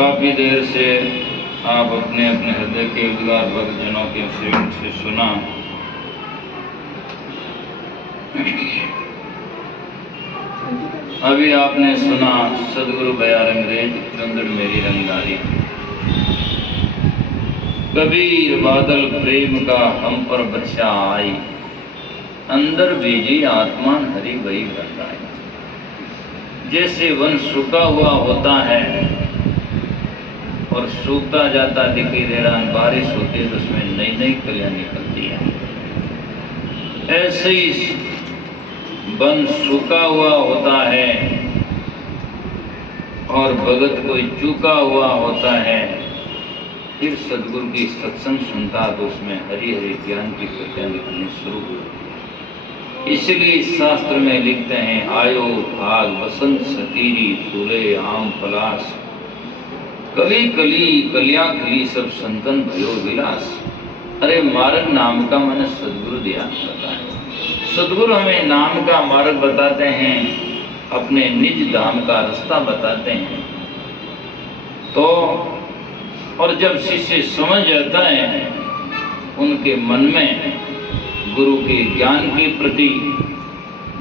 काफ़ी देर से आप अपने अपने हृदय के उद्गार भक्तजनों के श्रीमुख से सुना। अभी आपने सुना सदगुरु बयार अंग्रेज चंद्र मेरी रंगदारी। कबीर बादल प्रेम का हम पर बरसा आई, अंदर भेजी आत्मान हरि वही बरसाई। जैसे वन सूखा हुआ होता है और सूखता जाता दिखाई दे रहा है, बारिश होती है तो उसमें नई नई कलियां निकलती है। ऐसे ही वन सूखा हुआ होता है और भगत कोई चूका हुआ होता है, फिर सदगुरु की सत्संग सुनता तो उसमें हरि हरि ज्ञान की कलियां निकलनी शुरू हुई। इसलिए शास्त्र में लिखते हैं, आयो भाग बसंत सतीरी, फूले आम पलाश, कली कली कलियां खिली सब संतन भयो विलास। अरे मार्ग नाम का मैंने सदगुरु दिया पता है। सदगुरु हमें नाम का मार्ग बताते हैं, अपने निज धाम का रास्ता बताते हैं। तो और जब शिष्य समझ जाता है, उनके मन में गुरु के ज्ञान के प्रति,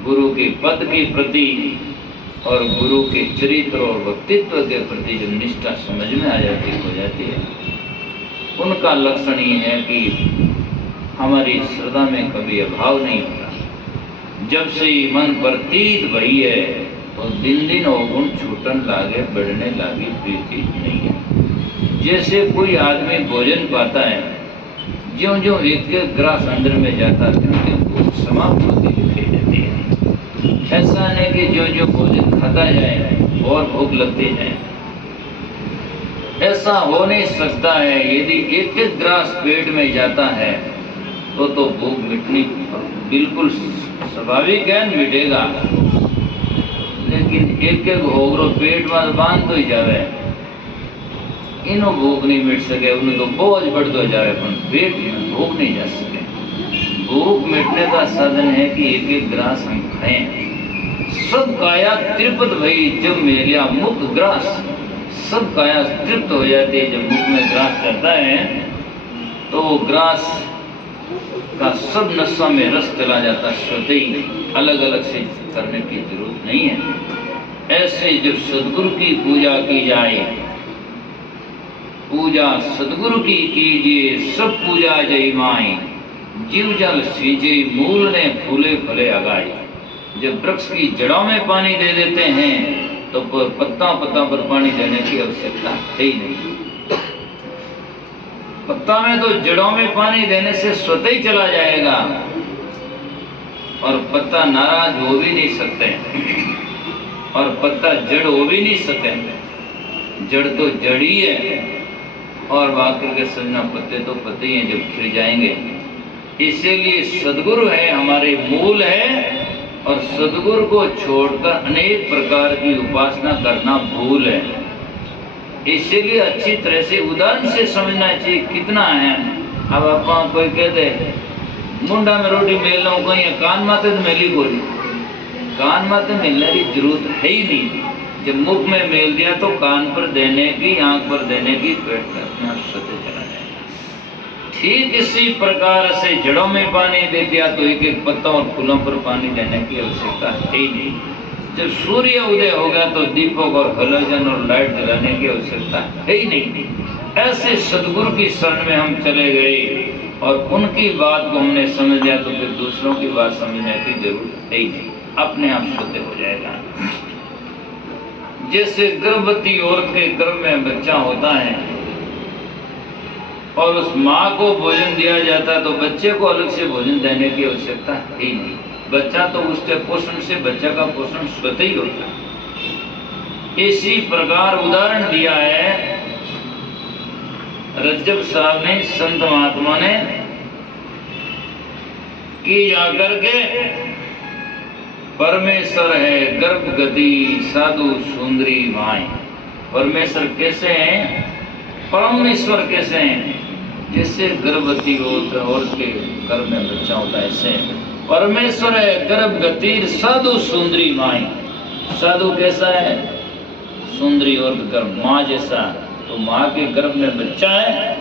गुरु के पद के प्रति और गुरु के चरित्र और व्यक्तित्व के प्रति जो निष्ठा समझ में आ जाती हो जाती है, उनका लक्षण ये है कि हमारी श्रद्धा में कभी अभाव नहीं होता। जब से मन प्रतीत भई है तो दिन दिन अवगुण छूटन लागे, बढ़ने लागी प्रीति नहीं है। जैसे कोई आदमी भोजन पाता है, ज्यों ज्यों एक एक ग्रास अंदर में जाता त्यों त्यों भूख समाप्त होती दिखाई देती है। ऐसा नहीं कि जो जो भोजन खाता जाए और भूख लगती जाए, ऐसा हो नहीं सकता है। यदि एक एक ग्रास पेट में जाता है तो भूख मिटनी बिल्कुल स्वाभाविक है, मिटेगा। लेकिन एक एक होगरो पेट में बांध तो ही जावे, इन्हों भूख नहीं मिट सके, उन्हें तो बोझ बढ़ते जावे, पर पेट में भूख नहीं जा सके। भूख मिटने का साधन है कि एक एक ग्रास हम खाएं। सब काया तृप्त भई जब मेलिया मुख ग्रास, सब काया तृप्त हो जाती है जब मुख में ग्रास चढ़ता है, तो वो ग्रास का सब नशा में रस चला जाता, स्वतः ही अलग अलग से करने की जरूरत नहीं है। ऐसे जब सदगुरु की पूजा की जाए, पूजा सदगुरु की कीजिए, सब पूजा जय माई, जीव जल सींचे मूल ने फूले फले अगाई। जब वृक्ष की जड़ों में पानी दे देते हैं तो पत्ता पत्ता पर पानी देने की आवश्यकता है ही नहीं। पत्ता में तो जड़ों में पानी देने से स्वतः ही चला जाएगा, और पत्ता नाराज हो भी नहीं सकते, और पत्ता जड़ हो भी नहीं सकते। जड़ तो जड़ ही है, और बाकी के समझना पत्ते तो पत्ते ही हैं जब खिल जाएंगे। इसीलिए सदगुरु है हमारे मूल है, और सदगुरु को छोड़कर अनेक प्रकार की उपासना करना भूल है। इसीलिए अच्छी तरह से उदाहरण से समझना चाहिए कितना है। अब आप कोई कहते मुंडा में रोटी मेल लो, कहीं कान माते तो मेली बोली, कान माते मिलने की जरूरत है ही नहीं। जब मुख में मेल दिया तो कान पर देने की, आंख पर देने की, पेट में अपने आप स्वतः चला जाएगा। ठीक इसी प्रकार से जड़ों में पानी दे दिया तो एक एक पत्ता और फूलों पर पानी देने की आवश्यकता है ही नहीं। जब सूर्य उदय होगा तो दीपक और हलोजन और लाइट जलाने की आवश्यकता है ही नहीं। ऐसे सदगुरु की शरण में हम चले गए और उनकी बात को हमने समझ लिया तो फिर दूसरों की बात समझने की जरूरत है ही नहीं, अपने आप शुद्ध हो जाएगा। जैसे गर्भवती औरत के गर्भ में बच्चा होता है और उस माँ को भोजन दिया जाता है तो बच्चे को अलग से भोजन देने की आवश्यकता है ही नहीं। बच्चा तो उसके पोषण से, बच्चा का पोषण स्वतः ही होता है। इसी प्रकार उदाहरण दिया है रज्जब साहब ने, संत महात्मा ने, कि जाकर के परमेश्वर है गर्भगति साधु सुंदरी माई। परमेश्वर कैसे हैं? परमेश्वर कैसे हैं? जैसे गर्भवती औरत के गर्भ में बच्चा होता है, ऐसे परमेश्वर है गर्भगति साधु सुंदरी माई। साधु कैसा है? सुंदरी औरत गर्भ, माँ जैसा तो माँ के गर्भ में बच्चा है,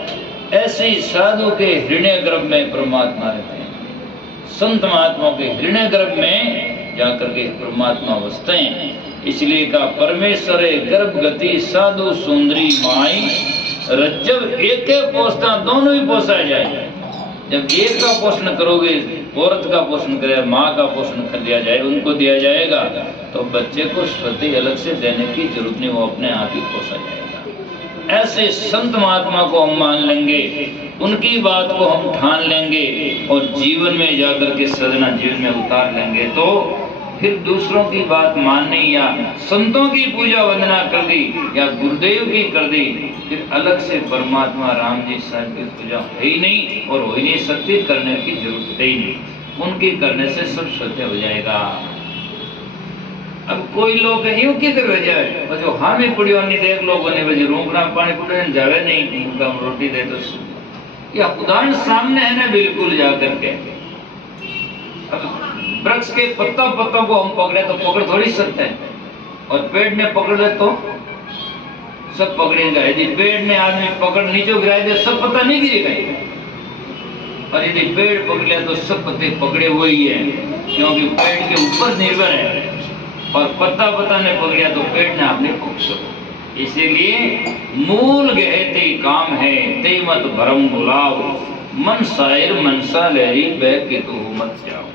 ऐसे ही साधु के हृदय गर्भ में परमात्मा रहते हैं। संत महात्माओं के हृदय गर्भ में जाकर के परमात्मा बसते हैं। इसलिए कहा परमेश्वर गर्भ गति साधु सुंदरी माई, जब एक पोषता दोनों ही पोसा जाए। जब एक का पोषण करोगे, औरत का पोषण करे, माँ का पोषण कर दिया जाए, उनको दिया जाएगा, तो बच्चे को स्वतः अलग से देने की जरूरत नहीं, वो अपने आप ही पोसा जाएगा। ऐसे संत महात्मा को हम मान लेंगे, उनकी बात को हम ठान लेंगे और जीवन में जाकर के सदना जीवन में उतार लेंगे, तो फिर दूसरों की बात माननी या संतों की पूजा वंदना कर दी या गुरुदेव की कर दी, फिर अलग से परमात्मा राम जी साहब की पूजा है ही नहीं और हो ही नहीं सकती, करने की जरूरत है ही नहीं। उनकी करने से सब सत्य हो जाएगा। अब कोई लोग यूं किधर हो जाए, जो हामी पुड़ियों नहीं देख लोगों ने वजह रूंगना पानी पुड़े जावे नहीं, उनका रोटी दे दो, या उदाहरण सामने है ना बिल्कुल जाकर के। वृक्ष के पत्ता पत्तों को हम पकड़े तो पकड़ थोड़ी सकते हैं, और पेड़ में पकड़ ले तो सब पकड़ेगा। यदि पेड़ ने आदमी पकड़ नीचे गिराए दे, सब पत्ता नहीं गिरेगा, और यदि पेड़ पकड़ लिया तो सब पत्ते पकड़े हुए ही है, क्योंकि पेड़ के ऊपर निर्भर है, और पत्ता पत्ता ने पकड़ा तो पेड़ ने आपने पकड़ सको। इसीलिए मूल गहते काम है, ते मत भरम बुलाओ, मन शायर मनसा लहरी बह के तो मत जाओ।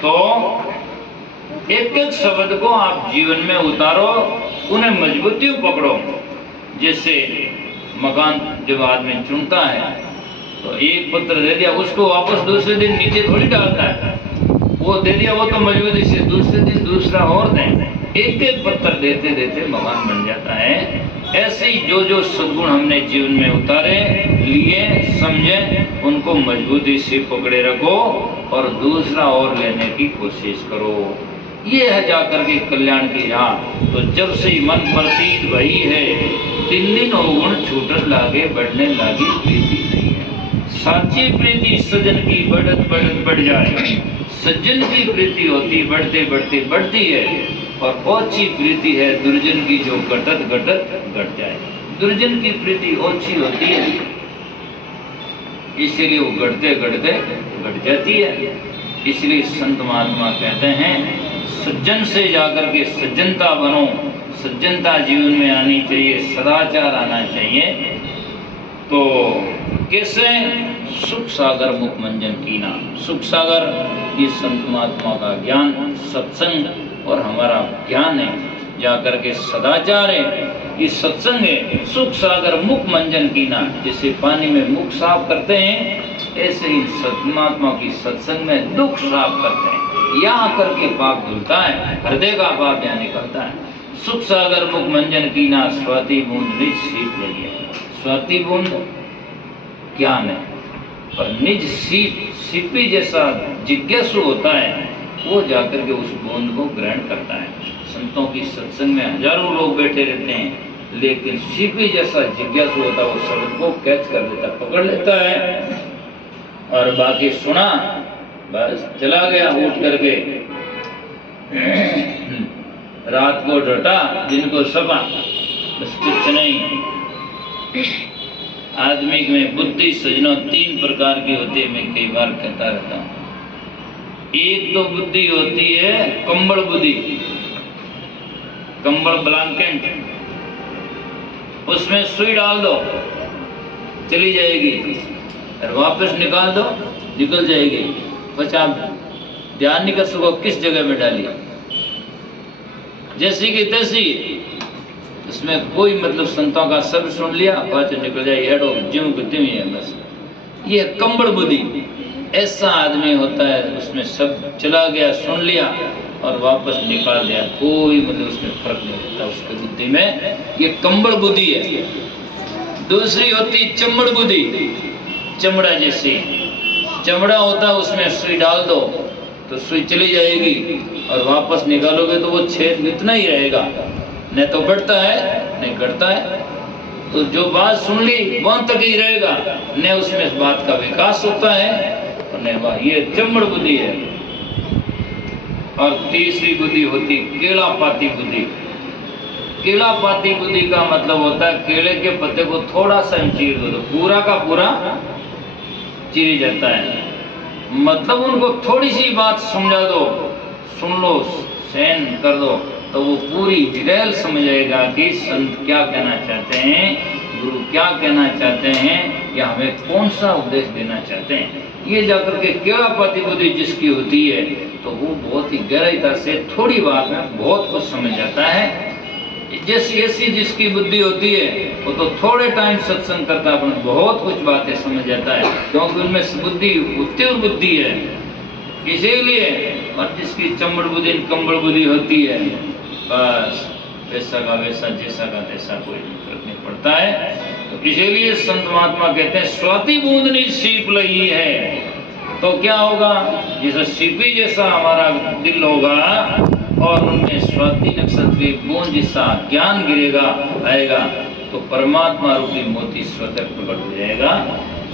तो एक एक शब्द को आप जीवन में उतारो, उन्हें मजबूती पकड़ो। जैसे मकान जब आदमी चुनता है तो एक पत्र दे दिया, उसको वापस दूसरे दिन नीचे थोड़ी डालता है, वो दे दिया वो तो मजबूती से दूसरे दिन दूसरा और दें। एक एक पत्थर देते देते मकान बन जाता है। ऐसे ही जो जो सद्गुण हमने जीवन में उतारे, लिए, समझे, उनको मजबूती से पकड़े रखो और दूसरा और लेने की कोशिश करो। ये है जाकर के कल्याण की राह। तो जब से मन प्रसिद्ध वही है, दिन दिन अवगुण छूटत लागे, बढ़ने लागी प्रीति नहीं है। साची प्रीति सज्जन की बढ़त बढ़त बढ़ जाए, सज्जन की प्रीति होती बढ़ते बढ़ते बढ़ती है, और ओछी प्रीति है दुर्जन की जो घटत घटत घट जाए। दुर्जन की प्रीति ओछी होती है, इसीलिए वो घटते घटते घट जाती है। इसलिए संत महात्मा कहते हैं सज्जन से जाकर के सज्जनता बनो, सज्जनता जीवन में आनी चाहिए, सदाचार आना चाहिए। तो कैसे? सुख सागर मुख मंजन कीना। सुख सागर ये संत महात्मा का ज्ञान, सत्संग और हमारा ज्ञान है, जाकर के सदाचार है, ये सत्संग है। सुख सागर मुख मंजन कीना, जैसे पानी में मुख साफ करते हैं, ऐसे ही सत्मात्मा की सत्संग में दुख साफ करते हैं। यहाँ करके पाप धुलता है, हृदय का पाप यहाँ निकलता है। सुख सागर मुख मंजन कीना, स्वाति बूंद निज सीप लगी। स्वाति बूंद ज्ञान है, पर निज सीपी जैसा जिज्ञासु होता है, वो जाकर के उस बूंद को ग्रहण करता है। संतों की सत्संग में हजारों लोग बैठे रहते हैं, लेकिन सीपी जैसा जिज्ञासु होता है, वो शब्द को कैच कर लेता, पकड़ लेता है, और बाकी सुना बस चला गया उठ करके। रात को डटा, दिन को सपा, बस कुछ नहीं। आदमी में बुद्धि सजनों 3 प्रकार की होती है, मैं कई बार कहता रहता हूँ। एक तो बुद्धि होती है कंबल बुद्धि, कंबल ब्लैंकेट, उसमें सुई डाल दो चली जाएगी, और वापस निकाल दो निकल जाएगी। बस आप ध्यान नहीं कर सको किस जगह में डाली, जैसी की तैसी। इसमें कोई मतलब संतों का सब सुन लिया, बात निकल जाए, हेडो ज्यों को त्यों ही है बस। ये कंबल बुद्धि, ऐसा आदमी होता है, उसमें सब चला गया, सुन लिया और वापस निकाल दिया, कोई मतलब उसमें फर्क नहीं होता उसकी बुद्धि में। ये कंबल बुद्धि है। दूसरी होती चमड़ बुद्धि, चमड़ा जैसी चमड़ा होता है, उसमें सुई डाल दो तो सुई चली जाएगी, और वापस निकालोगे तो वो छेद इतना ही रहेगा, न तो बढ़ता है न घटता है। तो जो बात सुन ली वहां तक ही रहेगा, न उसमें बात का विकास होता है और न बात। ये चमड़ बुद्धि है। और तीसरी बुद्धि होती केला पाती बुद्धि। केला पाती बुद्धि का मतलब होता है केले के पत्ते को थोड़ा सा चीर दो तो पूरा का पूरा चिरी जाता है। मतलब उनको थोड़ी सी बात समझा दो, सुन लो, सहन कर दो, तो वो पूरी डिटेल समझ जाएगा कि संत क्या कहना चाहते हैं, गुरु क्या कहना चाहते हैं, या हमें कौन सा उपदेश देना चाहते हैं। ये जाकर के केला पाती बुद्धि जिसकी होती है तो वो बहुत ही गहराईता से थोड़ी बात में बहुत कुछ समझ जाता है। जैसी ऐसी जिसकी बुद्धि होती है वो तो थोड़े टाइम सत्संग करता है बहुत कुछ बातें समझ जाता है, क्योंकि उनमें बुद्धि उत्तीव्र बुद्धि है। इसीलिए और जिसकी चमड़ बुद्धि कंबड़ बुद्धि होती है, बस वैसा का वैसा जैसा का तैसा, कोई फर्क नहीं पड़ता है। तो इसीलिए संत महात्मा कहते हैं स्वाति बूंदनी सीप लगी है। तो क्या होगा, जैसा सीपी जैसा हमारा दिल होगा और उनमें स्वाति नक्षत्र की बूंद जैसा ज्ञान गिरेगा आएगा तो परमात्मा रूपी मोती स्वतः प्रकट हो जाएगा।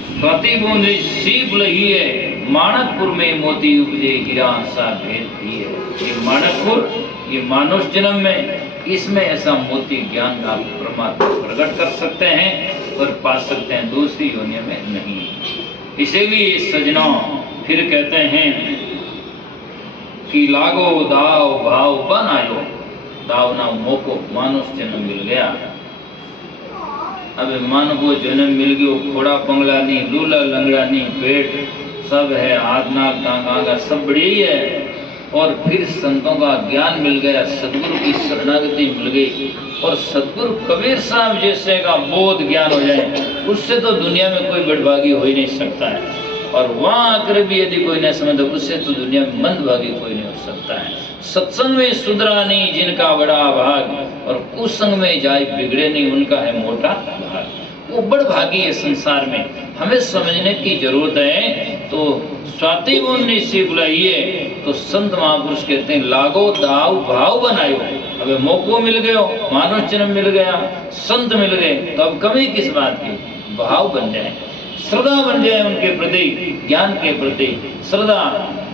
स्वाति बूंदी सीप लगी है, माणकपुर में मोती उपजे हीरा सा भेद भी है। ये माणकपुर, ये मानुष जन्म में, इसमें ऐसा मोती ज्ञान का परमात्मा प्रकट कर सकते हैं और पा सकते हैं, दूसरी योनियों में नहीं। इसीलिए सजनों फिर कहते हैं कि लागो दाव भाव बन आयो, दाव ना मोको मानुष जन्म मिल गया। अब मानो को जन्म मिल गया, घोड़ा पंगला नहीं, लूला लंगड़ा नहीं, पेट सब है, हाथ नाक टांग आगा सब बढ़िया है। और फिर संतों का ज्ञान मिल गया, सदगुरु की शरणागति मिल गई और सदगुरु कबीर साहब जैसे का बोध ज्ञान हो जाए, उससे तो दुनिया में कोई बड़भागी हो ही नहीं सकता है। और वहाँ आकर भी यदि कोई नहीं समझता, उससे तो दुनिया में मंदभागी कोई नहीं हो सकता है। सत्संग में सुधरा नहीं जिनका बड़ा भाग, और कुसंग में जाए बिगड़े नहीं उनका है मोटा भाग। वो बड़भागी है संसार में, हमें समझने की जरूरत है। तो स्वाति बोलने से बुलाइए तो संत महापुरुष कहते हैं लागो दाव भाव बनायो। अब मौको मिल गयो, मानव जन्म मिल गया, संत मिल गए, तो अब कमी किस बात की, भाव बन जाए, श्रद्धा बन जाए उनके प्रति, ज्ञान के प्रति। श्रद्धा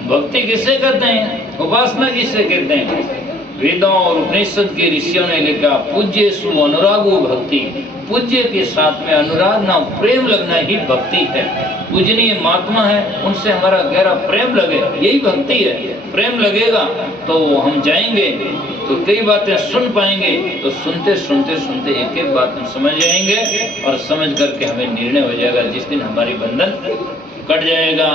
भक्ति किसे कहते हैं, उपासना किसे कहते हैं। वेदों और उपनिषद के ऋषियों ने लिखा पूज्य सु अनुरागो भक्ति, पूज्य के साथ में अनुराग ना प्रेम लगना ही भक्ति है। पूजनीय महात्मा है, उनसे हमारा गहरा प्रेम लगे, यही भक्ति है। प्रेम लगेगा तो हम जाएंगे तो कई बातें सुन पाएंगे, तो सुनते सुनते सुनते एक एक बात हम समझ जाएंगे और समझ करके हमें निर्णय हो जाएगा। जिस दिन हमारी बंधन कट जाएगा,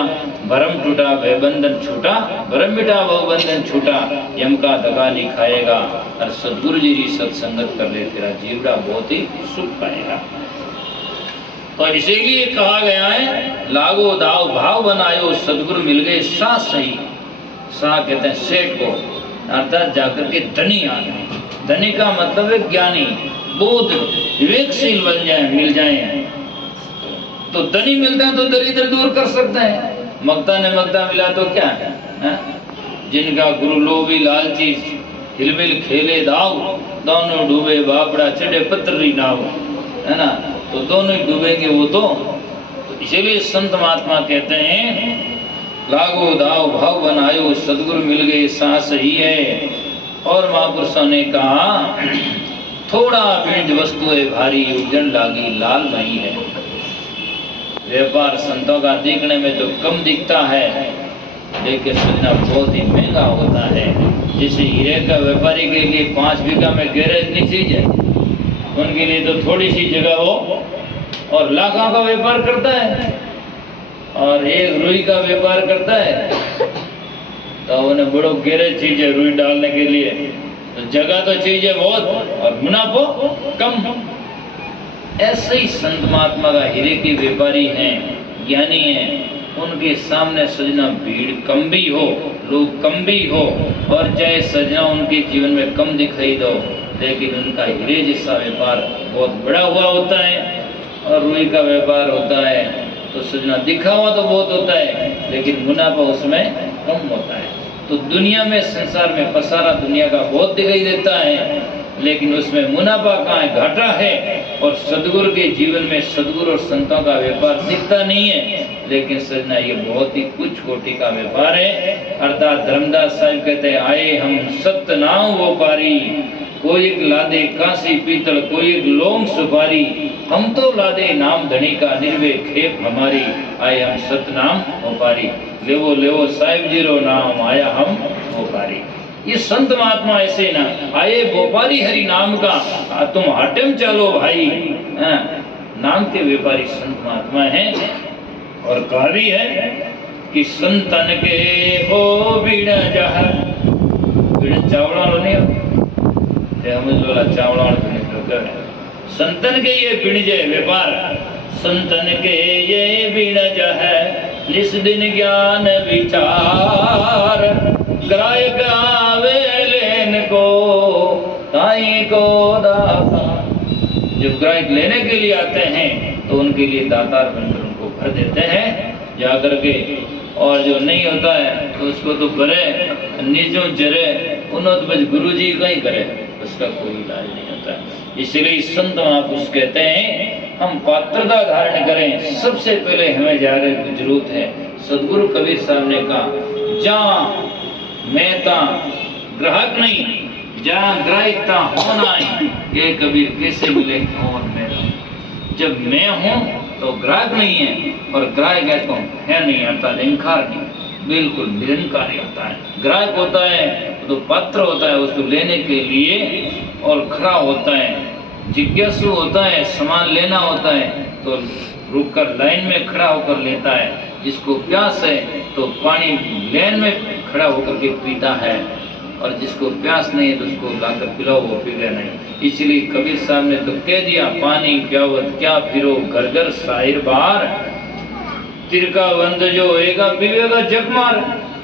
भरम टूटा भय बंधन छूटा, भरम मिटा वह बंधन छूटा, यम का दगा नहीं खाएगा और सदगुरु जी की सत्संगत कर ले, तेरा जीवड़ा बहुत ही सुख पाएगा। और इसीलिए कहा गया है लागो दाव भाव बनायो, सदगुरु मिल गए सा सही। सा कहते हैं सेठ को, अर्थात जाकर के धनी आदमी। धनी का मतलब है ज्ञानी, बोध, विवेकशील बन जाए, मिल जाए। तो धनी मिलता है तो दरिद्र दूर कर सकते हैं। मक्ता ने मक्ता मिला तो क्या है? जिनका गुरु लोभी लालची हिलमिल खेले दाव, दोनों डूबे बापड़ा चढ़े पत्थरी नाव, है ना, तो दोनों ही डूबेंगे वो तो इसीलिए संत महात्मा कहते हैं लागो दाव भाव बनायो, सदगुरु मिल गए सास ही है। और महापुरुषों ने कहा थोड़ा बीज वस्तु है भारी, उजन लागी लाल मई है। व्यापार संतों का दिखने में तो कम दिखता है, लेकिन सुनना बहुत ही महंगा होता है। जैसे हीरे का व्यापारी के लिए 5 बीघा में गैरेज नहीं चीज है, उनके लिए तो थोड़ी सी जगह हो, और लाखों का व्यापार करता है और एक रुई का व्यापार करता है तो उन्हें बड़ो गैरेज चाहिए रुई डालने के लिए, तो जगह तो चाहिए बहुत और मुनाफा कम। ऐसे ही संत महात्मा का हीरे के व्यापारी हैं, ज्ञानी हैं, उनके सामने सजना भीड़ कम भी हो, लोग कम भी हो, और चाहे सजना उनके जीवन में कम दिखाई दो, लेकिन उनका हीरे जैसा व्यापार बहुत बड़ा हुआ होता है। और रुई का व्यापार होता है तो सजना दिखावा तो बहुत होता है, लेकिन मुनाफा उसमें कम होता है। तो दुनिया में, संसार में पसारा दुनिया का बहुत दिखाई देता है, लेकिन उसमें मुनाफा कहाँ है, घाटा है। और सदगुरु के जीवन में सदगुरु और संतों का व्यापार दिखता नहीं है, लेकिन सजना ये बहुत ही कुछ कोटि का व्यापार है। अर्थात धर्मदास साहिब कहते हैं आए हम सत्य नाम वो पारी, कोई एक लादे कांसी पीतल, कोई एक लौंग सुपारी, हम तो लादे नाम धनी का, निर्वे खेप हमारी, आए हम सतनाम ओपारी, लेवो लेवो साहिब जी रो नाम, आया हम ओपारी। ये संत महात्मा ऐसे ना आए व्यापारी हरि नाम का, तुम हाटम चलो भाई, नाम के व्यापारी संत महात्मा हैं। और कहा भी है कि संतन के ओ बीड़ा जहा, बीड़ा चावड़ा लो नहीं हम लोला चावड़ा है, संतन के ये बिणजे व्यापार, संतन के ये बिणज है, निस दिन ज्ञान विचार, ग्राहक आवे लेन को ताई को दाता। जब ग्राहक लेने के लिए आते हैं तो उनके लिए दातार बनकर उनको भर देते हैं जाकर के, और जो नहीं होता है तो उसको तो भरे निजों जरे, उन्होंने बस गुरु जी का ही करे, उसका कोई इलाज नहीं होता है। इसलिए संत महापुरुष कहते हैं हम पात्रता धारण करें, सबसे पहले हमें जाने की जरूरत है। सदगुरु कबीर साहब ने कहा जहाँ मेहता ग्राहक नहीं, जहाँ ग्राहकता होना है, ये कबीर कैसे मिले और मेरा, जब मैं हूँ तो ग्राहक नहीं है, और ग्राहक है तो है नहीं, अर्थात इंकार नहीं, बिल्कुल निरंकारी होता है। ग्राहक होता है तो पात्र होता है उसको लेने के लिए और खड़ा होता है, जिज्ञासु होता है, सामान लेना होता है तो रुककर लाइन में खड़ा होकर लेता है, जिसको प्यास है तो पानी लाइन में खड़ा होकर के पीता है, और जिसको प्यास नहीं है तो उसको लाकर पिलाओ वो पीगा नहीं। इसलिए कबीर साहब ने तो कह दिया पानी प्यावत क्या फिरो, घर घर साहिर बार, तिरका बंद जो होएगा पीएगा जग मार,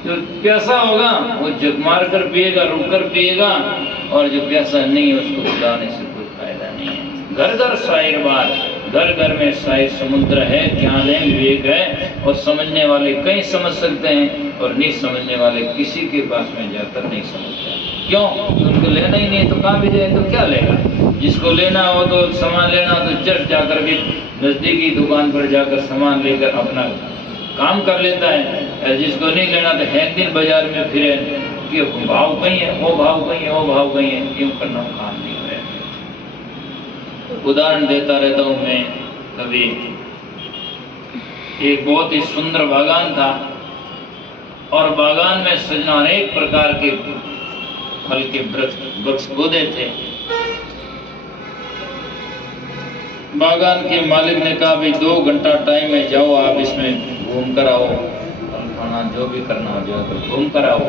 जो प्यासा होगा वो जग मार कर पिएगा, रुक कर पिएगा, और जो प्यासा नहीं है उसको पिलाने से कोई फायदा नहीं है। घर घर साहिर बार, घर घर में साहिर समुद्र है, ज्ञान है, विवेक है, और समझने वाले कहीं समझ सकते हैं और नहीं समझने वाले किसी के पास में जाकर नहीं समझते। क्यों? उनको लेना ही नहीं तो कहाँ भी जाए तो क्या लेगा। जिसको लेना हो तो सामान लेना हो तो जस्ट जाकर के नजदीकी दुकान पर जाकर सामान लेकर अपना काम कर लेता है, जिसको नहीं लेना तो है दिन बाजार में फिरे कि भाव कहीं है, वो भाव कहीं है, वो भाव कहीं है, यूँ करना काम नहीं है। उदाहरण देता रहता हूँ मैं। कभी एक बहुत ही सुंदर बागान था और बागान में सजना अनेक प्रकार के फल के वृक्ष पौधे थे। बागान के मालिक ने कहा भाई 2 घंटा टाइम है, जाओ आप इसमें घूम कर आओ, खाना जो भी करना हो जाकर घूम कर आओ।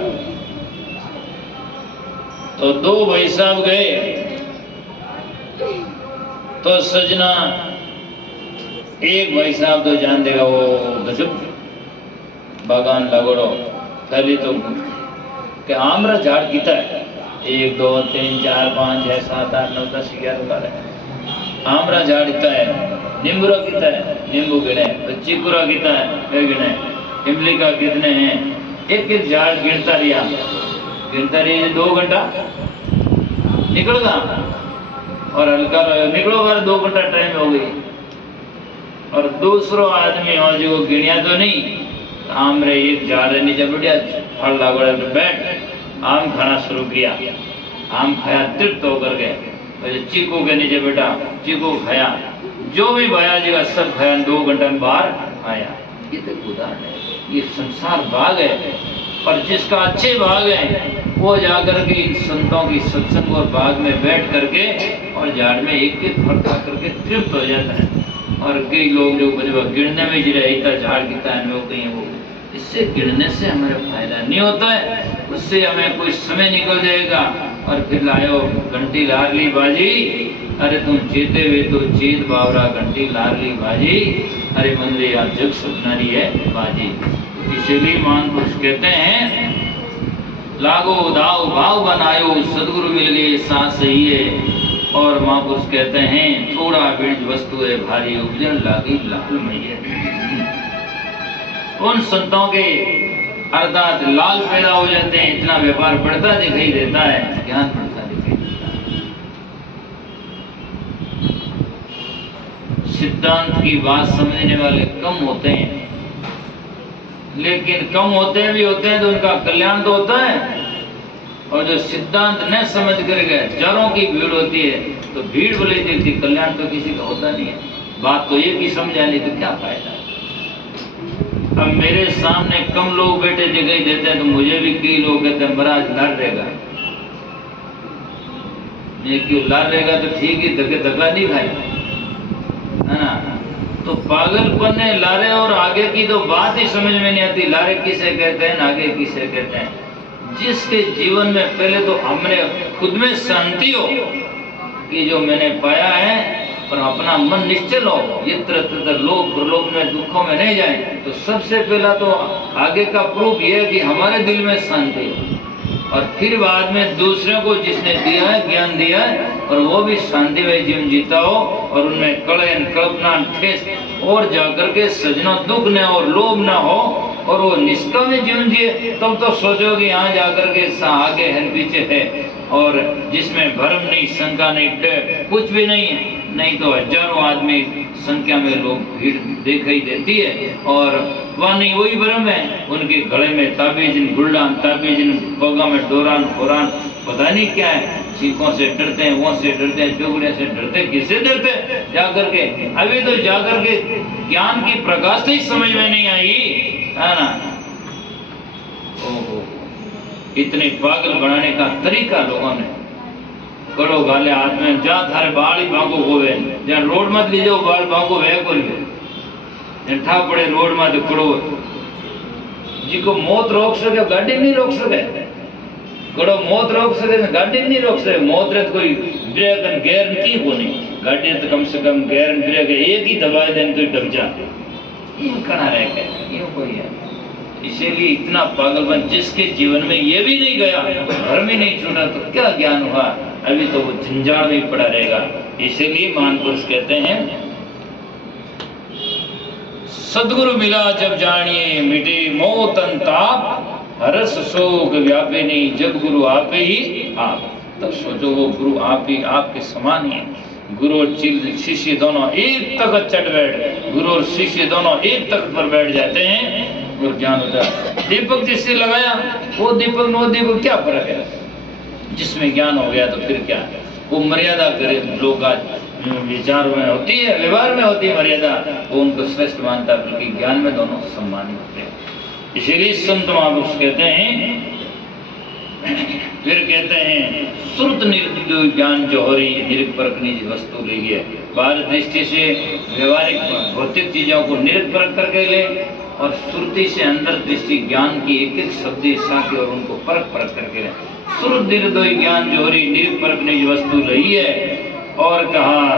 तो 2 भाई साहब गए तो सजना एक भाई साहब तो जान देगा वो गजब बागान लगोड़ो, पहले तो क्या आमरा झाड़ किता है 1 2 3 4 5 6 7 8 9 10 11 12 आमरा झाड़ किता है, नींबूरा किता है, नींबू गिने, चीकुरा किता है गिने, इमली का कितने हैं, एक एक झाड़ गिनता रहा 2 घंटा निकल गया और हल्का निकलो बार 2 घंटा टाइम हो गई। और दूसरो आदमी हो जो गिनिया तो नहीं, आमरे एक झाड़ नीचे बढ़िया फल लागोड़े बैठ आम खाना शुरू किया, आम खाया तृप्त होकर गए। चीकू के नीचे बेटा चीकू खाया, जो भी भाया जी का सब खाया, 2 घंटे में बाहर आया। ये तो उदाहरण है, ये संसार भाग है, और जिसका अच्छे भाग है वो जाकर के इन संतों की सत्संग और बाग में बैठ करके और झाड़ में एक एक फल खा करके तृप्त हो जाता है। और कई लोग जो गिरने में जी रहे इतना झाड़ गिरता है वो कहीं वो, इससे गिरने से हमें फायदा नहीं होता है, उससे हमें कोई समय निकल जाएगा और फिर लायो घंटी लारली बाजी, अरे तुम चेते हुए तो चेत बावरा घंटी लारली बाजी, अरे मंदिर या जग सपनारी है बाजी। इसीलिए महापुरुष कहते हैं लागो दाव भाव बनायो, सदगुरु मिल गए साथ सही है। और महापुरुष कहते हैं थोड़ा बीज वस्तु है भारी, उपजन लागी लाल मैया। उन संतों के अर्थात लाल पैदा हो जाते हैं, इतना व्यापार बढ़ता दिखाई देता है, ज्ञान बढ़ता दिखाई देता है। सिद्धांत की बात समझने वाले कम होते हैं, लेकिन कम होते भी होते हैं तो उनका कल्याण तो होता है। और जो सिद्धांत न समझ कर गए, हजारों की भीड़ होती है तो भीड़ बोले देखती, कल्याण तो किसी का होता नहीं है। बात तो एक ही समझाने तो क्या फायदा। अब मेरे सामने कम लोग बैठे दिखाई देते हैं तो मुझे भी कई लोग कहते हैं महाराज लार रहेगा। मैं क्यों लार रहेगा तो ठीक ही, धक्का नहीं खाई, है ना। तो पागलपन है लारे, और आगे की तो बात ही समझ में नहीं आती। लारे किसे कहते हैं, आगे किसे कहते हैं। जिसके जीवन में पहले तो हमने खुद में शांति हो कि जो मैंने पाया है, पर अपना मन निश्चल हो, यत्र तत्र लोभ प्रलोभ में दुखों में नहीं जाए, तो सबसे पहला तो आगे का प्रूफ यह है कि हमारे दिल में शांति हो। और फिर बाद में दूसरों को जिसने दिया है, ज्ञान दिया है, और वो भी शांतिमय जीवन जीता हो, और उनमें कलयन कल्पना ठेस और जाकर के सजनों दुख न हो, लोभ न हो, और वो निष्काम जीवन जिए, तब तो सोचो कि यहाँ जाकर के आगे है पीछे है, और जिसमें भ्रम नहीं, शंका नहीं, डर कुछ भी नहीं है। नहीं तो हजारों आदमी संख्या में लोग भीड़ दिखाई देती है, और वह नहीं वही भ्रम है। उनके गले में ताबीज, गुल्डान ताबीज, पगा में डोरान फोरान, पता नहीं क्या है। चीखों से डरते हैं, वो से डरते हैं, चुगड़े से डरते, किससे डरते जाकर के। अभी तो जाकर के ज्ञान की प्रकाश ही समझ में नहीं आई, है ना। ओहो, इतने पागल बनाने का तरीका लोगों ने। करो गाले हाथ में, जा थारे बाल ही भागो होवे, जहाँ रोड मत ले जाओ बाल भागो वे को ठा पड़े रोड में तो करो जी को मौत रोक सके, गाड़ी नहीं रोक सके। कड़ो मौत रोक सके, गाड़ी नहीं रोक सके। मौत रे कोई ब्रेक गारंटी को नहीं, गाड़ी तो कम से कम गैर ब्रेक एक ही दबाए देने तो डब जा, ये कहाँ रह गया, ये कोई है। इसीलिए इतना पागलपन जिसके जीवन में ये भी नहीं गया, घर में नहीं छूटा, तो क्या ज्ञान हुआ। अभी तो वो झंझाड़ में पड़ा रहेगा। इसीलिए महान पुरुष कहते हैं, सदगुरु मिला जब जानिए, मिटे मोह ताप, हरस शोक व्यापे नहीं, जब गुरु आपे ही आप। तब सोचो वो गुरु आप ही, आपके समान ही है। गुरु और शिष्य दोनों एक तक चढ़ बैठ, गुरु और शिष्य दोनों एक तक पर बैठ जाते हैं और ज्ञान होता है। दीपक जिससे लगाया वो दीपक क्या फर्क है। जिसमें ज्ञान हो गया तो फिर क्या है। वो मर्यादा करे, लोग आज विचार में होती है, व्यवहार में होती है मर्यादा, वो उनको श्रेष्ठ मानता है, बल्कि ज्ञान में दोनों सम्मानित होते हैं। इसीलिए संत महापुरुष कहते हैं, फिर कहते हैं, श्रुत निर्दय ज्ञान जोहरी, निरपरख निज वस्तु लीजिए। बाहर दृष्टि से व्यवहारिक भौतिक चीजों को निरपरख करके ले, और श्रुति से अंदर दृष्टि ज्ञान की एक एक शब्द साके और उनको परख करके ले। श्रुत निर्दय ज्ञान जोहरी, निरपरख निज वस्तु रही है। और कहा,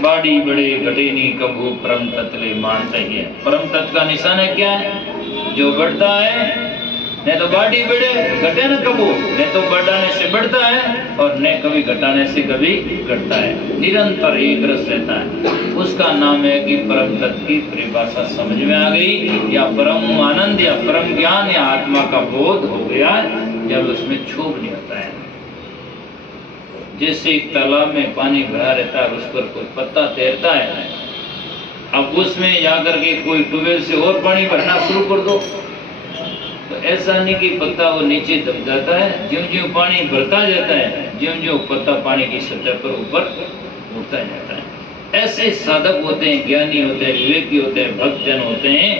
बाड़ी बड़े घटे नहीं कबू, परम तत्व ले मानता ही है। परम तत्व का निशान है क्या है, जो बढ़ता है, नहीं तो बाड़ी बढ़े घटे न कबू, नहीं तो बढ़ाने से बढ़ता है, और न कभी घटाने से कभी घटता है, निरंतर एक रस रहता है। उसका नाम है कि परम तत्व की परिभाषा समझ में आ गई, या परम आनंद, या परम ज्ञान, या आत्मा का बोध हो गया, जब उसमें क्षोभ नहीं होता है। जैसे एक तालाब में पानी भरा रहता है, उस पर कोई पत्ता तैरता है, अब उसमें जाकर के कोई ट्यूबवेल से और पानी भरना शुरू कर दो, तो ऐसा नहीं कि पत्ता वो नीचे दब जाता है। ज्यों ज्यों पानी भरता जाता है, ज्यों ज्यों पत्ता पानी की सतह पर ऊपर उठता जाता है। ऐसे साधक होते हैं, ज्ञानी होते हैं, विवेकी होते हैं, भक्तजन होते हैं,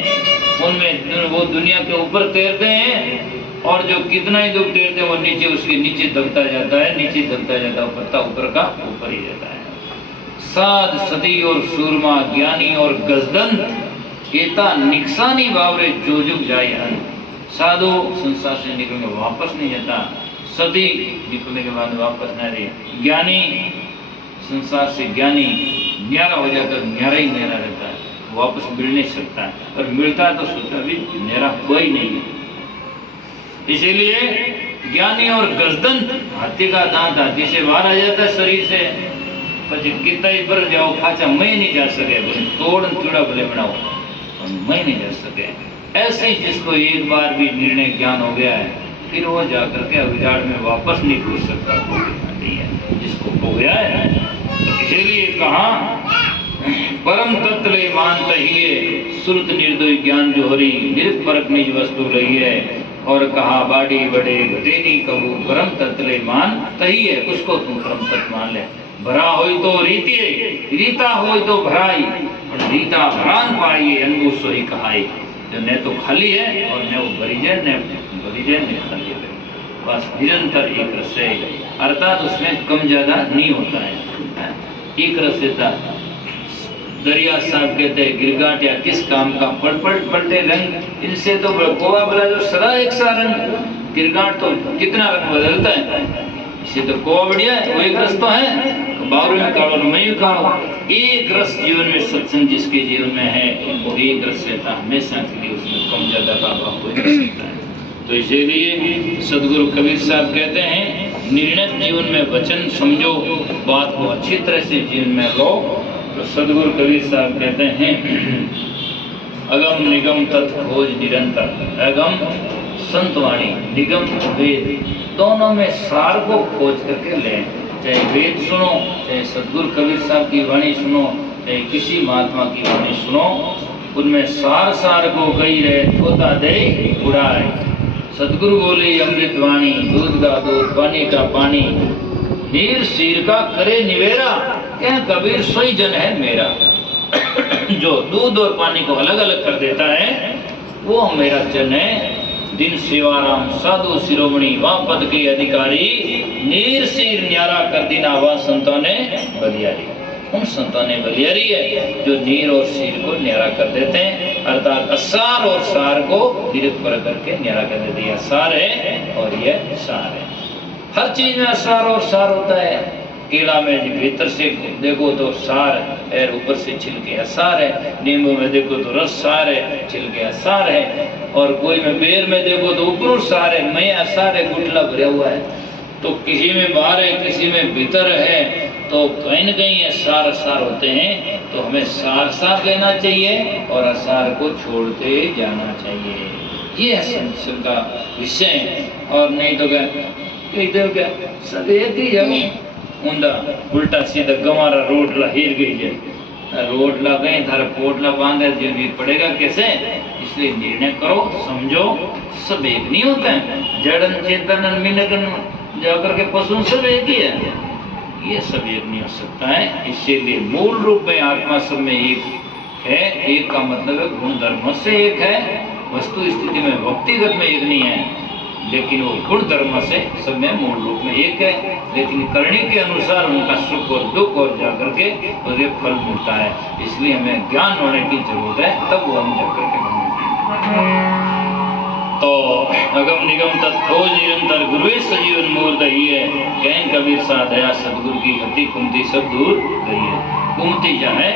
उनमें वो दुनिया के ऊपर तैरते हैं, और जो कितना ही दुख तैरते हैं वो नीचे, उसके नीचे दबता जाता है, नीचे दबता जाता है, पत्ता ऊपर का ऊपर ही रहता है। साध सती और सूरमा, ज्ञानी और गजदन, केता निक्सानी बावरे जो जुग जाए अन। साधु संसार से निकल के वापस नहीं जाता, सती निकलने के बाद वापस नहीं रही, ज्ञानी संसार से ज्ञानी न्यारा हो जाता है, न्यारा ही न्यारा रहता है, वापस मिल नहीं सकता है, और मिलता है तो सोचा भी न्यारा कोई नहीं है। इसीलिए ज्ञानी और गजदंत, हाथी का दांत हाथी से बाहर आ जाता है शरीर से, પછી कितना ही पर जाओ खाचा मैं नहीं जा सके, तोड़ चूड़ा भले बनाओ और मैं नहीं जा सके। ऐसे ही जिसको एक बार भी निर्णय ज्ञान हो गया है, फिर वो जाकर के अविराट में वापस नहीं घुस सकता, नहीं है जिसको हो गया है। तो इसीलिए कहा, परम तत्व मानता ही है, श्रुत निर्दय ज्ञान जोहरी, निरपरख निज वस्तु रही है। और कहा बाड़ी बड़े घटेनी कबू परम तत्ले मान तही है, उसको तुम परम तत्व मान ले। भरा होई तो रीति रीता होई तो भराई, और रीता भरान पाई अनबू सोई कहाई। जो न तो खाली है और न वो भरीजे न खाली है, बस निरंतर एक रस है, अर्थात उसमें कम ज्यादा नहीं होता है। एक रस रहता। दरिया साहब कहते हैं गिरगाट या किस काम का पलटे रंग, इनसे तो कोवा बला जो सदा एक सा रंग, गिरगाट तो कितना रंग बदलता है, इससे तो कोवा बढ़िया है, वो एक रस तो है। बावरू में काढ़ो मैं काढ़ो, एक रस जीवन में सत्संग जिसके जीवन में है वो एक रस रहता हमेशा के लिए, उसमें कम ज्यादा का भाव हो सकता है। तो इसीलिए सदगुरु कबीर साहब कहते हैं निर्णय जीवन में वचन समझो, बात को अच्छी तरह से जीवन में लो। तो सदगुरु कबीर साहब कहते हैं अगम निगम तत् खोज निरंतर, अगम संतवाणी निगम वेद, दोनों में सार को खोज करके लें। चाहे वेद सुनो, चाहे सदगुरु कबीर साहब की वाणी सुनो, चाहे किसी महात्मा की वाणी सुनो, उनमें सार को कही रहे धोता दे उड़ाए। सदगुरु बोले अमृत वाणी, दूध का दूध पानी का पानी, नीर शीर का करे निवेरा, क्या कबीर सोई जन है मेरा। जो दूध और पानी को अलग अलग कर देता है वो मेरा जन है। दिन सेवाराम साधु शिरोमणि वह पद के अधिकारी, नीर शीर न्यारा कर दीना वह संतों ने बलियारी। उन संतों ने बलियारी है जो नीर और शीर को न्यारा कर देते हैं, अर्थात असार और सार को दीर्घ पर करके न्यारा कर देते हैं। सार है और यह सार है। हर चीज में असार और सार होता है। केला में भीतर से देखो तो सार है, ऊपर से छिलके असार है। नींबू में देखो तो रस सार है, छिलके असार है। और कोई में बेर में देखो तो ऊपर सार है, मैं असार है, गुठला भरा हुआ है। तो किसी में बाहर है, किसी में भीतर है, तो कहीं न कहीं ये सार असार होते हैं। तो हमें सार सार लेना चाहिए और असार को छोड़ते जाना चाहिए। ये संसार का विषय है। और नहीं तो क्या सब एक ही जगह ऊंधा उल्टा सीधा गंवारा रोटला हिर गई है, रोटला कहीं थारा पोटला बांधे जो पड़ेगा कैसे। इसलिए निर्णय करो, समझो, सब एक नहीं होता है। जड़न चेतन मिनगन जाकर के पशु सब एक ही है, ये सब एक नहीं हो सकता है। इसीलिए मूल रूप में आत्मा सब में एक है। एक का मतलब है गुण धर्म से एक है, वस्तु स्थिति में व्यक्तिगत में एक नहीं है, लेकिन वो गुण धर्म से सब में मूल रूप में एक है। लेकिन करनी के अनुसार उनका सुख और दुख और जाकर के उसे फल मिलता है। इसलिए हमें ज्ञान होने की जरूरत है, तब वो हम जाकर के बनेंगे। तो अगम निगम तत्खोज निरंतर गुरुवे सजीवन मूर्त ही है, कहें कबीर साथ दया सदगुरु की गति कुमती सब दूर गई है। कुमती जाए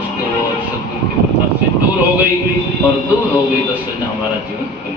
उसको सदगुरु के प्रताप से दूर हो गई, और दूर हो गई तो सजना हमारा जीवन